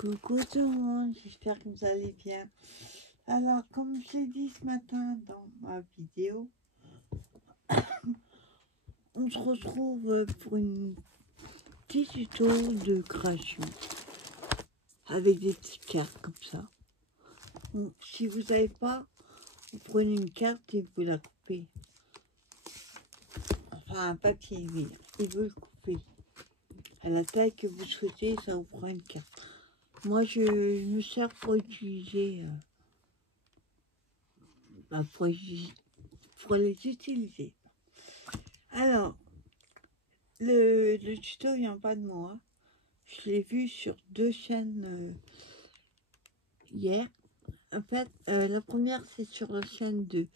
Coucou tout le monde, j'espère que vous allez bien. Alors, comme je l'ai dit ce matin dans ma vidéo, on se retrouve pour une petite tuto de création avec des petites cartes comme ça. Donc, si vous n'avez pas, vous prenez une carte et vous la coupez. Enfin, un papier, oui, et vous le coupez à la taille que vous souhaitez, ça vous prend une carte. Moi, je me sers pour utiliser, pour les utiliser. Alors, le tuto vient pas de moi. Je l'ai vu sur deux chaînes hier. En fait, la première, c'est sur la chaîne de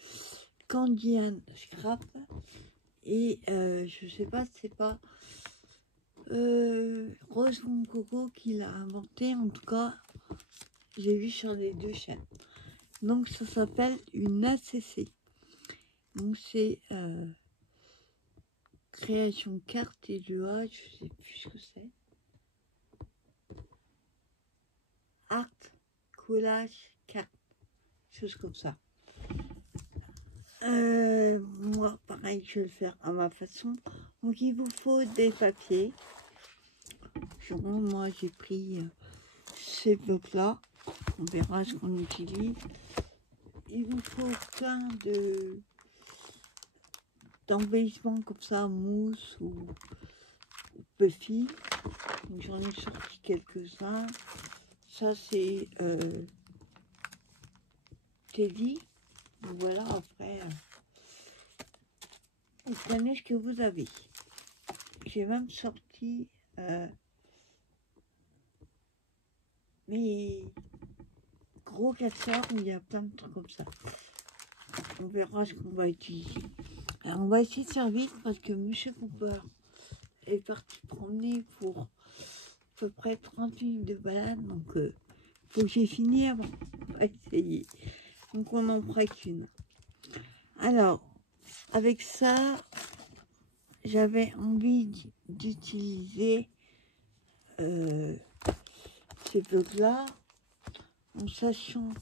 Candy and Scrap. Et je sais pas si c'est pas Rose Mon Coco qui l'a inventé. En tout cas, j'ai vu sur les deux chaînes. Donc, ça s'appelle une ACC. Donc, c'est création carte et de A, je sais plus ce que c'est. Art, collage, carte, chose comme ça. Moi, pareil, je vais le faire à ma façon. Donc, il vous faut des papiers. Moi, j'ai pris ces blocs-là. On verra ce qu'on utilise. Il vous faut plein d'embellissements comme ça, mousse ou puffy. J'en ai sorti quelques-uns. Ça, c'est Teddy. Voilà, après, vous prenez ce que vous avez. J'ai même sorti mes gros casseurs où il y a plein de trucs comme ça. On verra ce qu'on va utiliser. Alors, on va essayer de faire vite parce que Monsieur Cooper est parti promener pour à peu près 30 minutes de balade. Donc, faut que j'ai fini avant. On va essayer. Donc, on n'en prend qu'une. Alors, avec ça, j'avais envie d'utiliser ces blocs-là, en sachant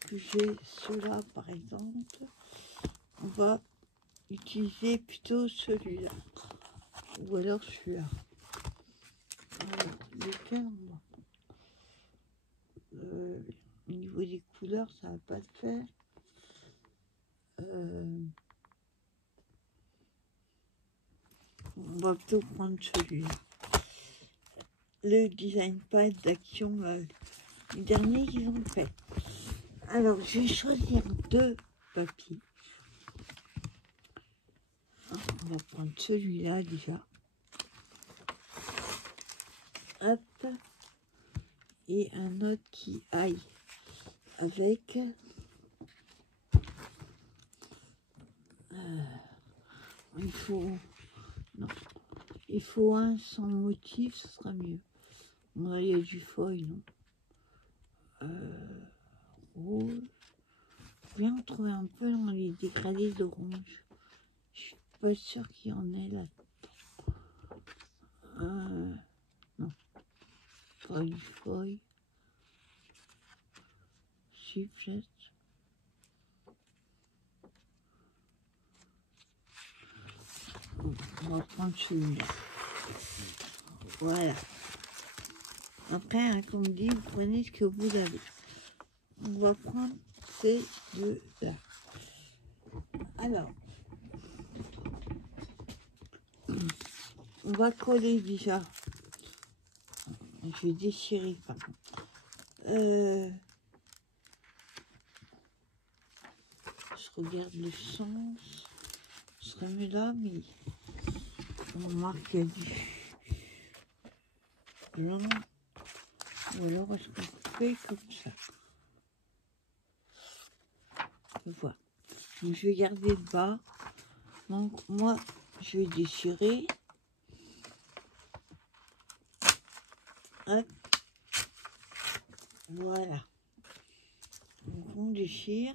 que j'ai ceux-là, par exemple, on va utiliser plutôt celui-là, ou alors celui-là. Lequel on va au niveau des couleurs, ça va pas le faire. On va plutôt prendre celui-là. Le design pad d'action, le dernier qu'ils ont fait. Alors, je vais choisir deux papiers. On va prendre celui-là déjà. Hop. Et un autre qui aille avec. Il faut un sans motif, ce sera mieux. Bon, il y a du feuille, non? Rouge. Je viens de trouver un peu dans les dégradés d'orange. Je suis pas sûre qu'il y en ait là. Non. Pas du feuille. Si, peut-être. On va prendre celui-là. Voilà. Après, hein, comme dit, vous prenez ce que vous avez. On va prendre ces deux-là. Alors, on va coller déjà. Je vais déchirer, pardon. Je regarde le sens. Ce serait mieux là, mais on remarque qu'il y a du blanc. Ou alors est-ce qu'on fait comme ça? Voilà. Donc je vais garder le bas. Donc moi, je vais déchirer. Hop. Voilà. Donc on déchire.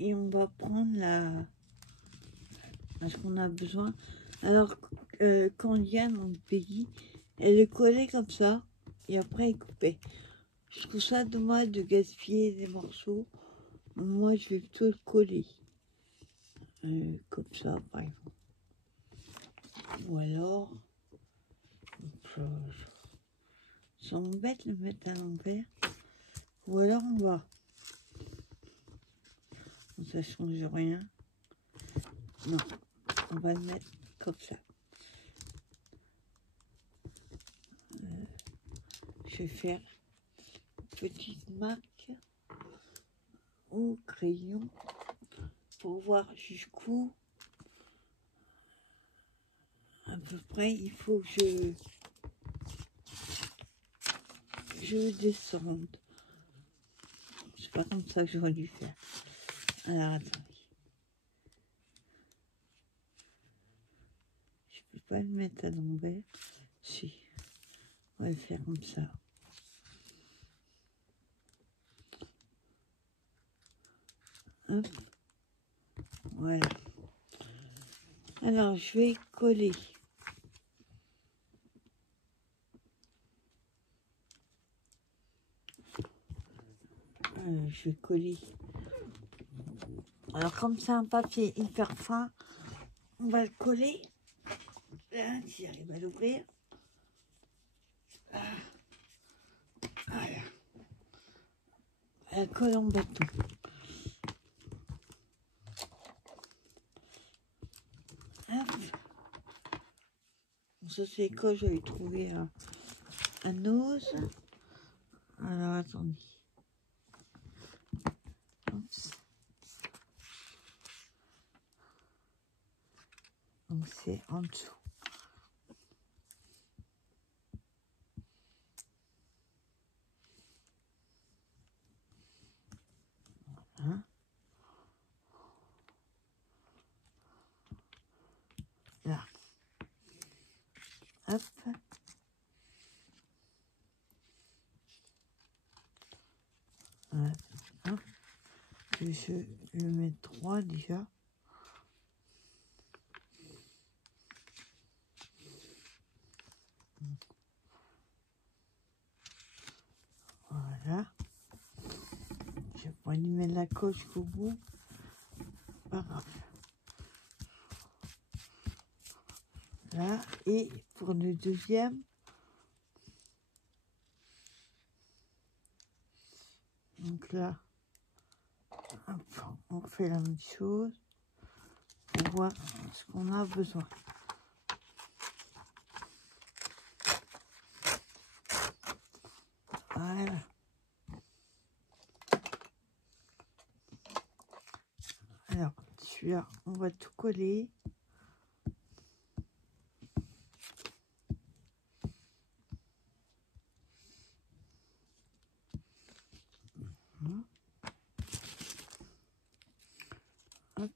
Et on va prendre la... Parce qu'on a besoin. Alors, quand il vient dans le pays, elle le collait comme ça, et après elle coupait. Je trouve ça dommage de gaspiller des morceaux. Moi, je vais plutôt le coller. Comme ça, par exemple. Ou alors, ça m'embête de le mettre à l'envers. Ou alors, on va. Ça change rien. Non, on va le mettre comme ça. Je vais faire une petite marque au crayon pour voir jusqu'où à peu près il faut que je descende. C'est pas comme ça que j'aurais dû faire. Alors attendez. Je peux pas le mettre à l'envers. Si. On va le faire comme ça. Hop. Voilà. Alors je vais coller. Je vais coller. Alors comme c'est un papier hyper fin, on va le coller. Là, si j'arrive à l'ouvrir. Voilà. Un colle en bâton. Hop. Ça c'est quand j'avais trouvé un ose. Alors attendez. Oups. Donc c'est en dessous. Hein? Là. Hop. Voilà. Hop. Je vais le mettre droit déjà. Voilà. Je vais pas lui mettre la coche jusqu'au bout. Pas grave. Là. Et pour le deuxième, donc là, hop, on fait la même chose. On voit ce qu'on a besoin. Voilà. Alors, celui-là, on va tout coller. Hop.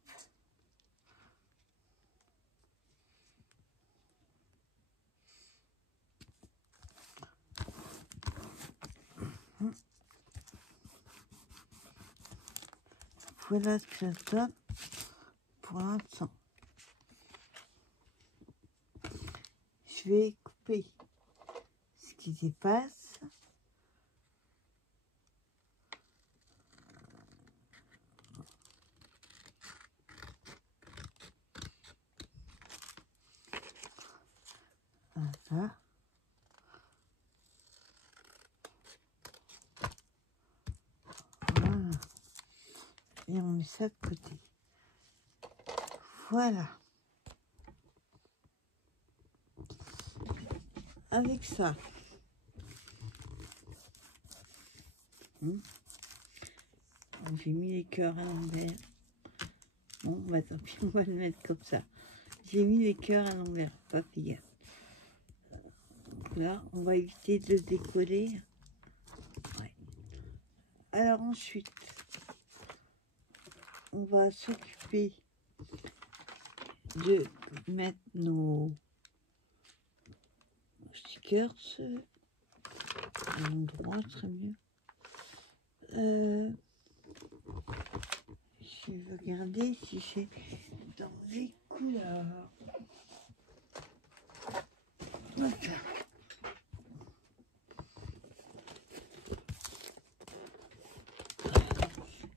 Voilà ce que ça donne pour l'instant. Je vais couper ce qui dépasse. Voilà. Voilà. Et on met ça de côté. Voilà. Avec ça. J'ai mis les cœurs à l'envers. Bon, bah tant pis, on va le mettre comme ça. J'ai mis les cœurs à l'envers, pas fait gaffe. Là, on va éviter de le décoller. Ouais. Alors ensuite, on va s'occuper de mettre nos stickers à l'endroit, très mieux. Je vais regarder si j'ai dans les couleurs. Ok.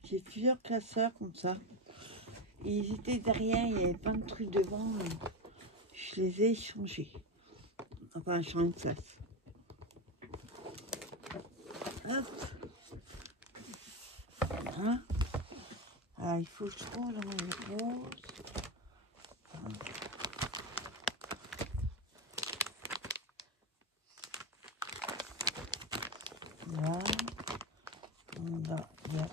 J'ai plusieurs classeurs comme ça. Et ils étaient derrière, il y avait plein de trucs devant. Je les ai changés. Enfin, changé de place. Hop. Voilà. Alors, il faut que je trouve dans les roses. Là. Là, il y a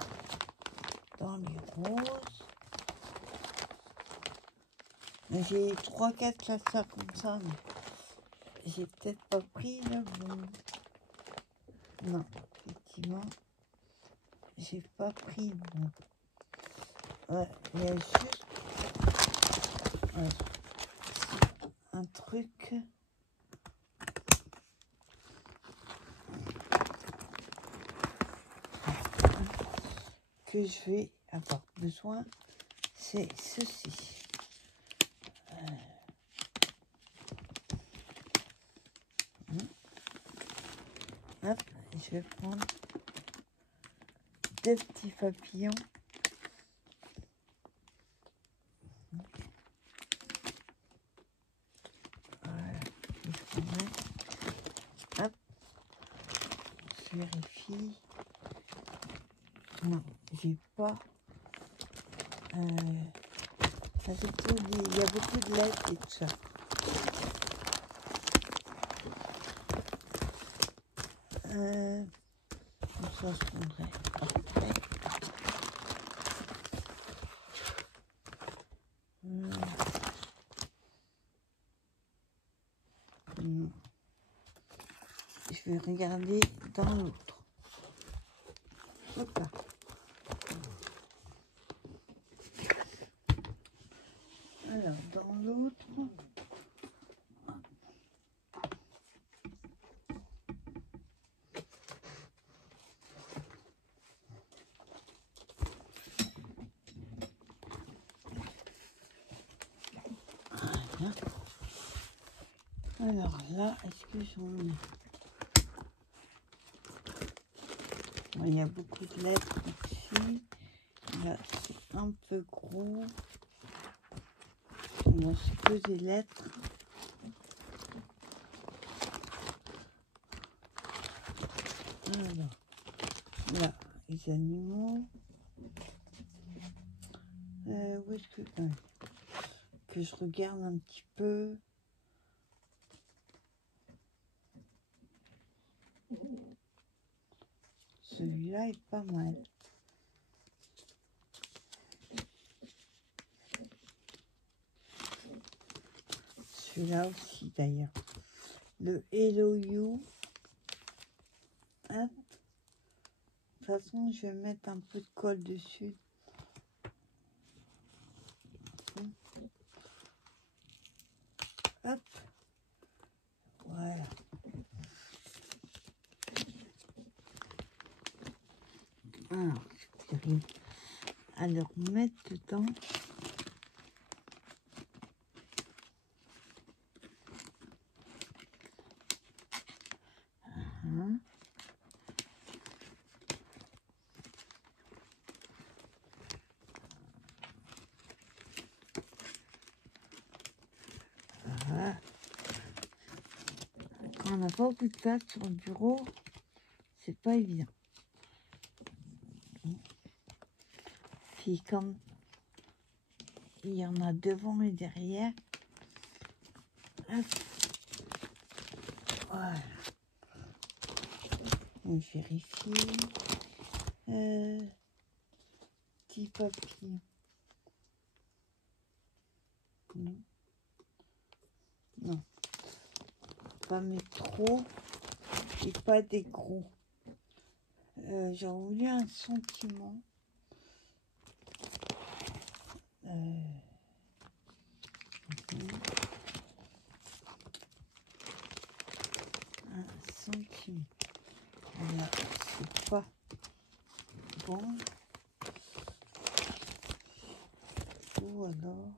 dans les roses. J'ai 3-4 classeurs comme ça, mais j'ai peut-être pas pris le bon. Non, effectivement, j'ai pas pris le bon. Ouais, il y a juste un truc. Que je vais avoir besoin, c'est ceci. Hop, je vais prendre deux petits papillons. Voilà, je prendrai. Hop, je vérifie. Non, j'ai pas. Il y a beaucoup de lettres et tout ça. Ça se prendrait après. Je vais regarder dans l'autre. Hop là. Alors, dans l'autre, voilà. Alors là, est-ce que j'en ai? Bon, il y a beaucoup de lettres ici. Là, c'est un peu gros. Là, c'est que des lettres. Alors, là, les animaux. Où est-ce que je regarde un petit peu? Celui-là est pas mal. Celui-là aussi, d'ailleurs. Le Hello You. Hop. De toute façon, je vais mettre un peu de colle dessus. Hop. Voilà. Alors, j'arrive à le remettre dedans. Voilà. Quand on n'a pas beaucoup de place sur le bureau, c'est pas évident. Puis comme il y en a devant et derrière, hop. Voilà. On vérifie. Petit papillon. Non. Non. Pas mettre trop et pas des gros. J'aurais voulu un sentiment. Un sentiment. Voilà, c'est pas bon. Ou alors.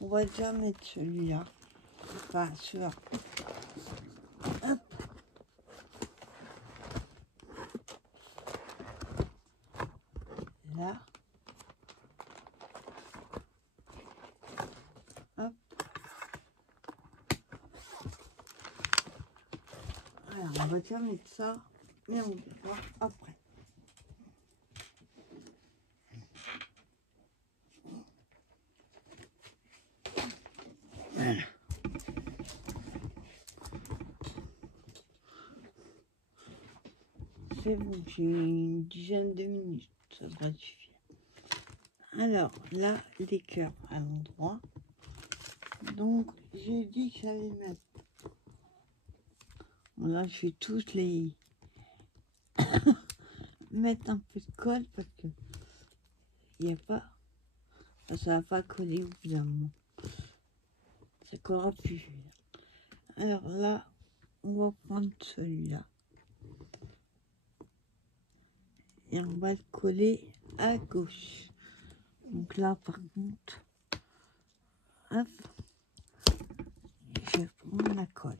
On va déjà mettre celui-là. Enfin, celui-là. Hop. Là. Hop. Alors, on va déjà mettre ça. Mais on verra après. Voilà. C'est bon, j'ai une dizaine de minutes, ça devrait suffire. Alors, là, les cœurs à l'endroit. Donc, j'ai dit que j'allais mettre. Bon, là, je vais tous les mettre un peu de colle parce que il n'y a pas. Ça va pas coller au bout d'un moment. Ça collera plus. Alors là, on va prendre celui-là. Et on va le coller à gauche. Donc là, par contre, hop, je vais prendre la colle.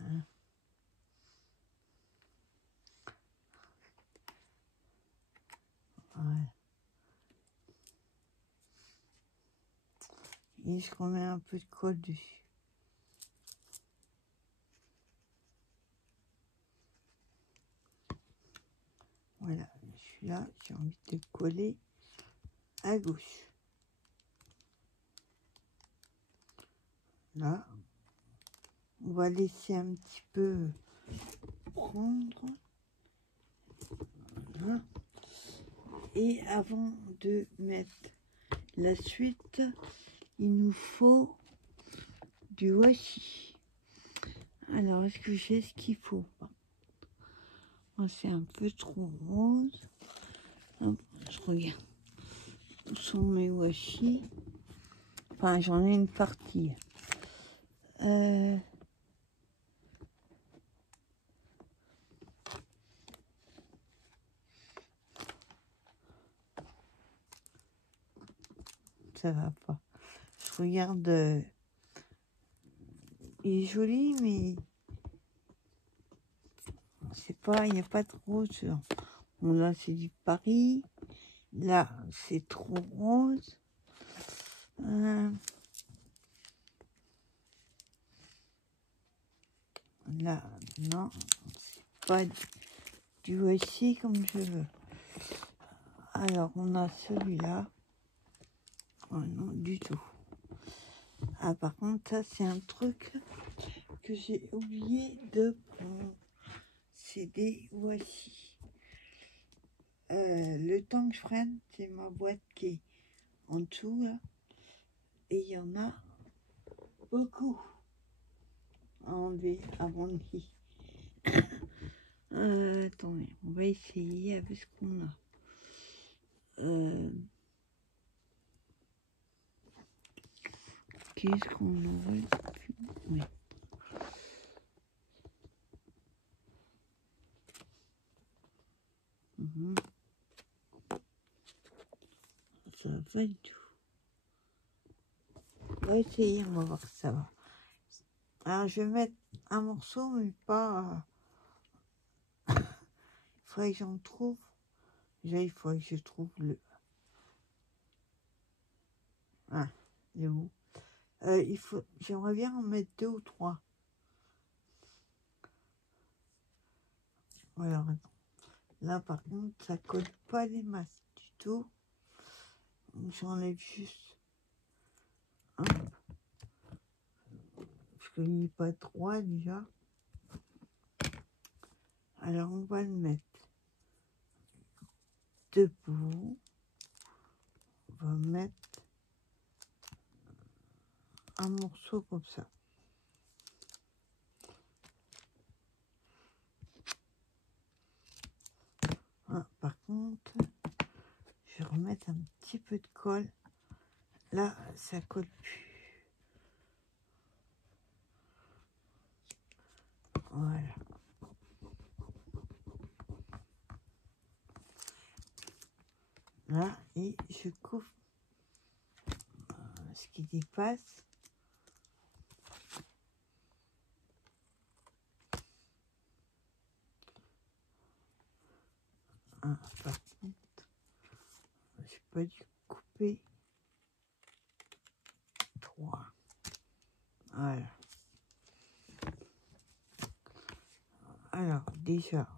Hein. Ouais. Et je remets un peu de colle dessus. Voilà, celui-là, j'ai envie de le coller à gauche. Là, on va laisser un petit peu prendre. Voilà. Et avant de mettre la suite, il nous faut du washi. Alors, est-ce que j'ai ce qu'il faut? Oh, c'est un peu trop rose. Hop, je regarde. Où sont mes washi? Enfin, j'en ai une partie. Ça va pas. Je regarde. Il est joli, mais c'est pas. Il n'y a pas de rose. Bon, là, c'est du Paris. Là, c'est trop rose. Là, non, c'est pas du washi comme je veux. Alors, on a celui-là. Oh non, du tout. Ah, par contre, ça, c'est un truc que j'ai oublié de prendre. C'est des washi. Le temps que je prenne, c'est ma boîte qui est en dessous, là. Et il y en a beaucoup à enlever avant de lit. Attendez, on va essayer avec ce qu'on a. Qu'est-ce qu'on aurait pu mettre? Ça va pas du tout. On va essayer, on va voir si ça va. Alors, je vais mettre un morceau, mais pas... Il faudrait que j'en trouve. Déjà, il faudrait que je trouve le... Ah, il est où? J'aimerais bien en mettre 2 ou 3. Alors, attends. Là, par contre, ça colle pas les masses du tout. J'enlève juste un. Parce qu'il n'est pas 3 déjà. Alors, on va le mettre debout. On va mettre un morceau comme ça. Ah, par contre, je vais remettre un petit peu de colle. Là, ça colle plus. Voilà. là, et je coupe ce qui dépasse. Par contre, j'ai pas dû couper 3. Voilà. Alors, déjà,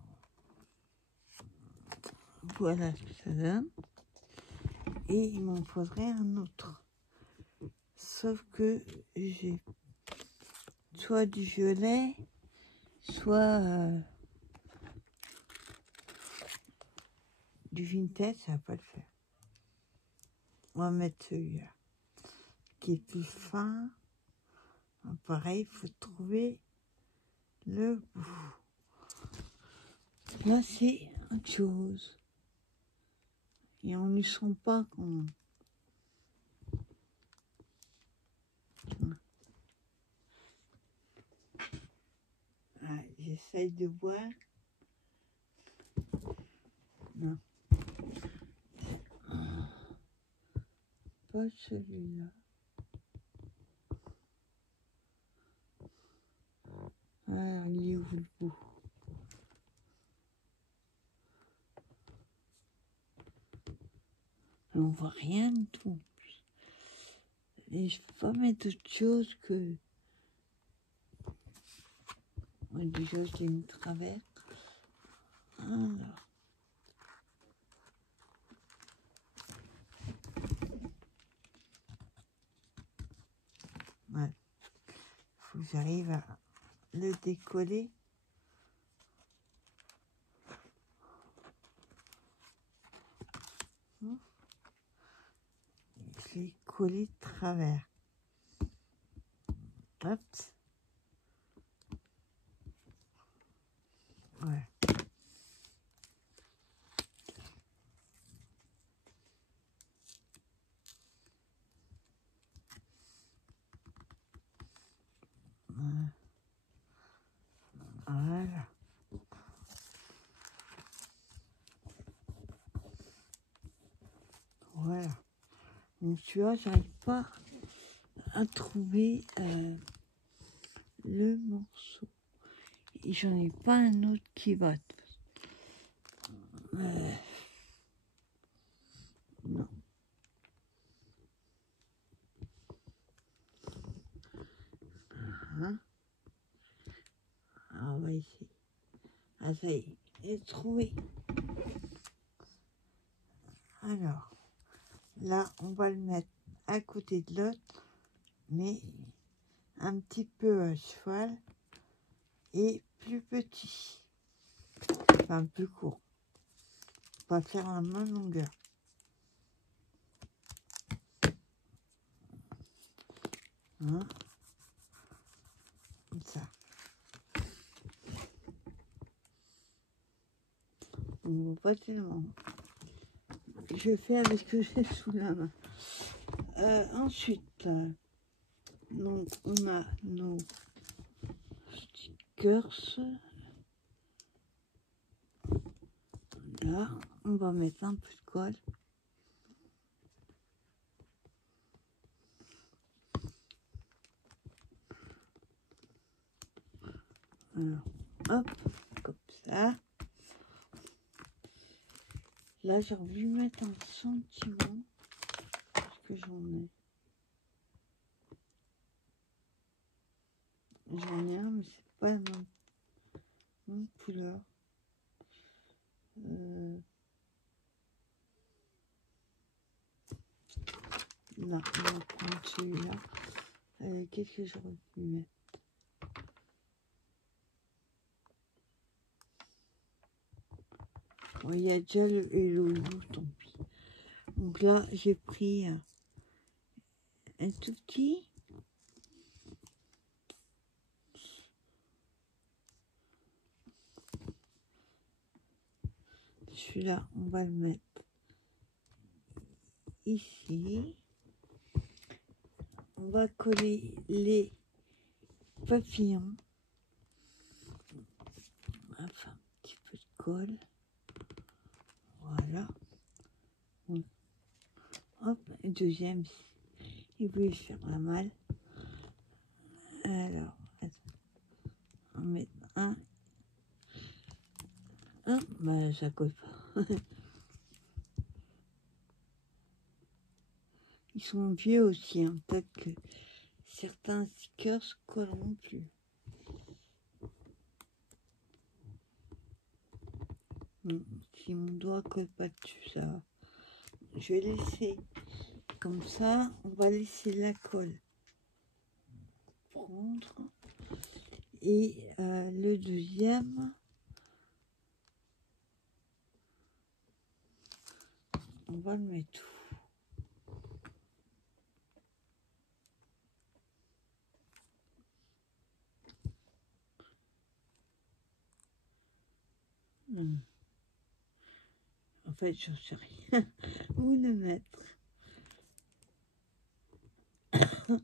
voilà ce que ça donne. Et il m'en faudrait un autre. Sauf que j'ai soit du violet, soit du vintage, ça va pas le faire. On va mettre celui-là, qui est plus fin. Pareil, il faut trouver le bout. Là, c'est autre chose. Et on ne sent pas qu'on... Ah, j'essaye de voir. Non. Pas celui-là. Ah, il est où le bout? On voit rien du tout. Et je peux pas mettre autre chose que... Ouais, déjà, je l'ai mis de travers. Alors. Ouais. Faut que j'arrive à le décoller. Je l'ai collé de travers. Hop. Ouais. Voilà. Voilà. Donc tu vois, j'arrive pas à trouver le morceau. Et j'en ai pas un autre qui va. Non. Hein? Ah, on va essayer. Ah, ça y est, j'ai trouvé. Alors, là, on va le mettre à côté de l'autre, mais un petit peu à cheval et plus petit. Enfin, plus court. On va faire la même longueur. Hein? Comme ça. On ne voit pas tellement. Je fais avec ce que j'ai sous la main. Ensuite, donc on a nos stickers. Là, on va mettre un peu de colle. Alors, hop, comme ça. Là, j'ai envie de mettre un sentiment. Parce que j'en ai. J'en ai un, mais c'est pas la même couleur. Là, on va prendre celui-là. Qu'est-ce que j'aurais pu mettre? Bon, il y a déjà le Hello You, tant pis. Donc là, j'ai pris un tout petit. Celui-là, on va le mettre ici. On va coller les papillons. Enfin, un petit peu de colle. Voilà. Donc deuxième, il voulait faire la malle. Alors, attends. On met un. Bah, ça colle pas. Ils sont vieux aussi, hein. Peut-être que certains stickers colleront plus. Non, si mon doigt colle pas dessus, ça va. Je vais laisser comme ça. On va laisser la colle prendre. Et le deuxième, on va le mettre où? En fait, je ne sais rien où le mettre. On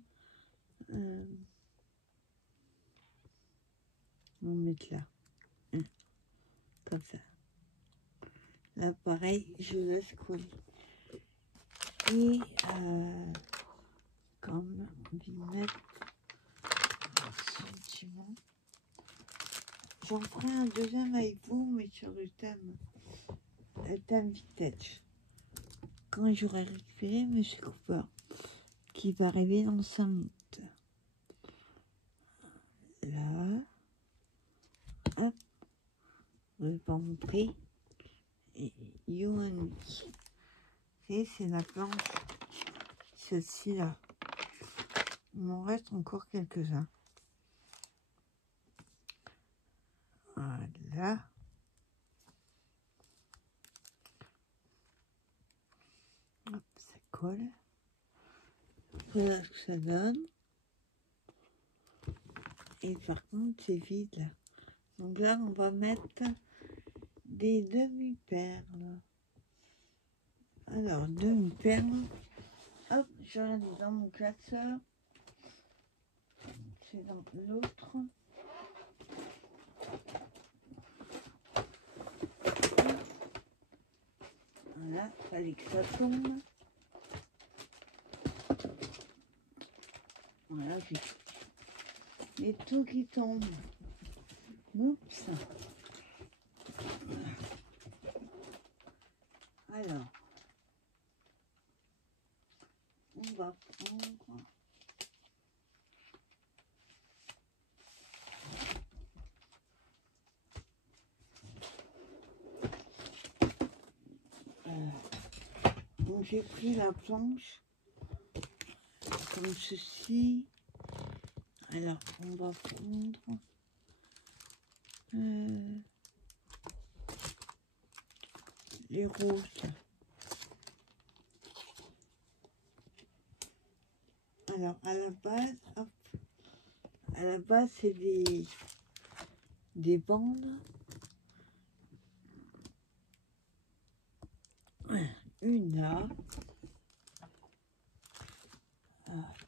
va mettre là. Comme ça. Là, pareil, je laisse coller. Et comme millimètre sentiment, j'en ferai un deuxième avec vous, mais sur le thème vintage. Quand j'aurai récupéré M. Cooper, qui va arriver dans 5 minutes. Là, hop, je vais pas montrer. Et Yohan, c'est la planche, celle-ci là. Il m'en reste encore quelques-uns. Voilà. Hop, ça colle. Voilà ce que ça donne. Et par contre, c'est vide là. Donc là, on va mettre des demi-perles. Alors, demi-perles. Hop, je rentre dans mon classeur. C'est dans l'autre. Voilà, fallait que ça tombe. Voilà, j'ai tout qui tombe. Oups. Alors, on va prendre donc j'ai pris la planche comme ceci. Alors, on va prendre les roses. Alors, à la base, hop, à la base, c'est des bandes. Une là.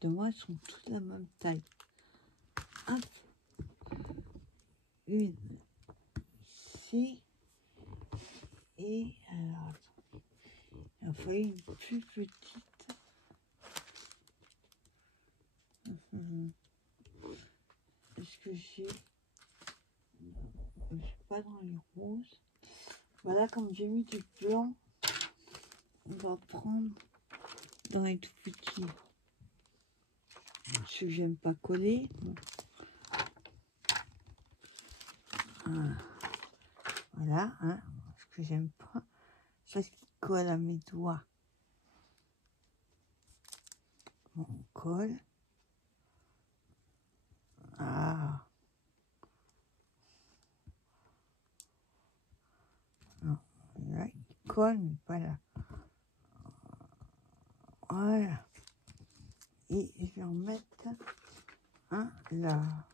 De moi, elles sont toutes la même taille. Hop. Une ici. Et alors, attends. Il en fallait une plus petite. Est-ce que j'ai... Je suis pas dans les roses. Voilà, comme j'ai mis du blanc, on va prendre dans les tout petits. Ceux que j'aime pas coller. Bon. Voilà, hein, ce que j'aime pas, parce qu'il colle à mes doigts. Bon, on colle. Ah. Non, là, il colle, mais pas là. Voilà. Et je vais en mettre un là.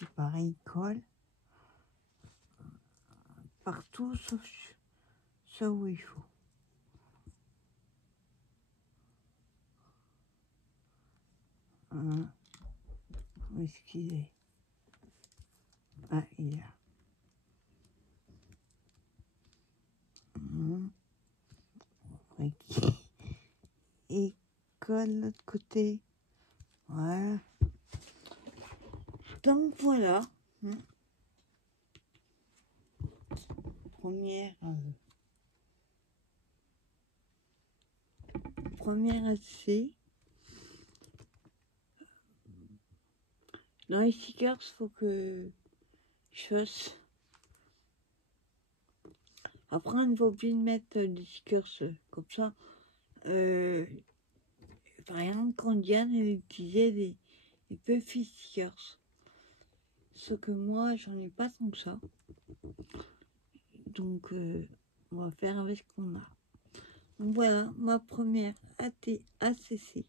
C'est pareil, il colle. Partout, sauf ça où il faut. Où est-ce qu'il est? Ah, il est là. Ok. Et colle de l'autre côté. Voilà. Donc voilà. Première essai. Dans les stickers, faut que je fasse. Après, on va oublier de mettre des stickers comme ça. Par exemple, quand Diane elle utilisait des puffy stickers. Ce que moi, j'en ai pas tant que ça. Donc, on va faire avec ce qu'on a. Donc voilà, ma première ACC.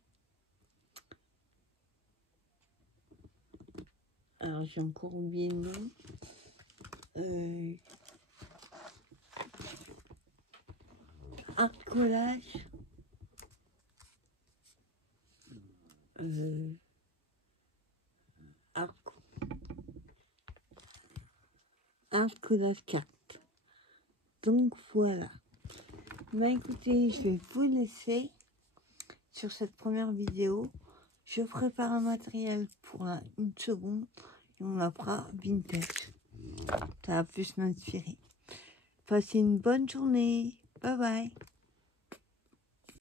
Alors, j'ai encore oublié le nom. Art collage. Art collage carte. Donc voilà. Bah écoutez, je vais vous laisser sur cette première vidéo. Je prépare un matériel pour une seconde et on la fera vintage. Ça va plus m'inspirer. Passez une bonne journée. Bye bye.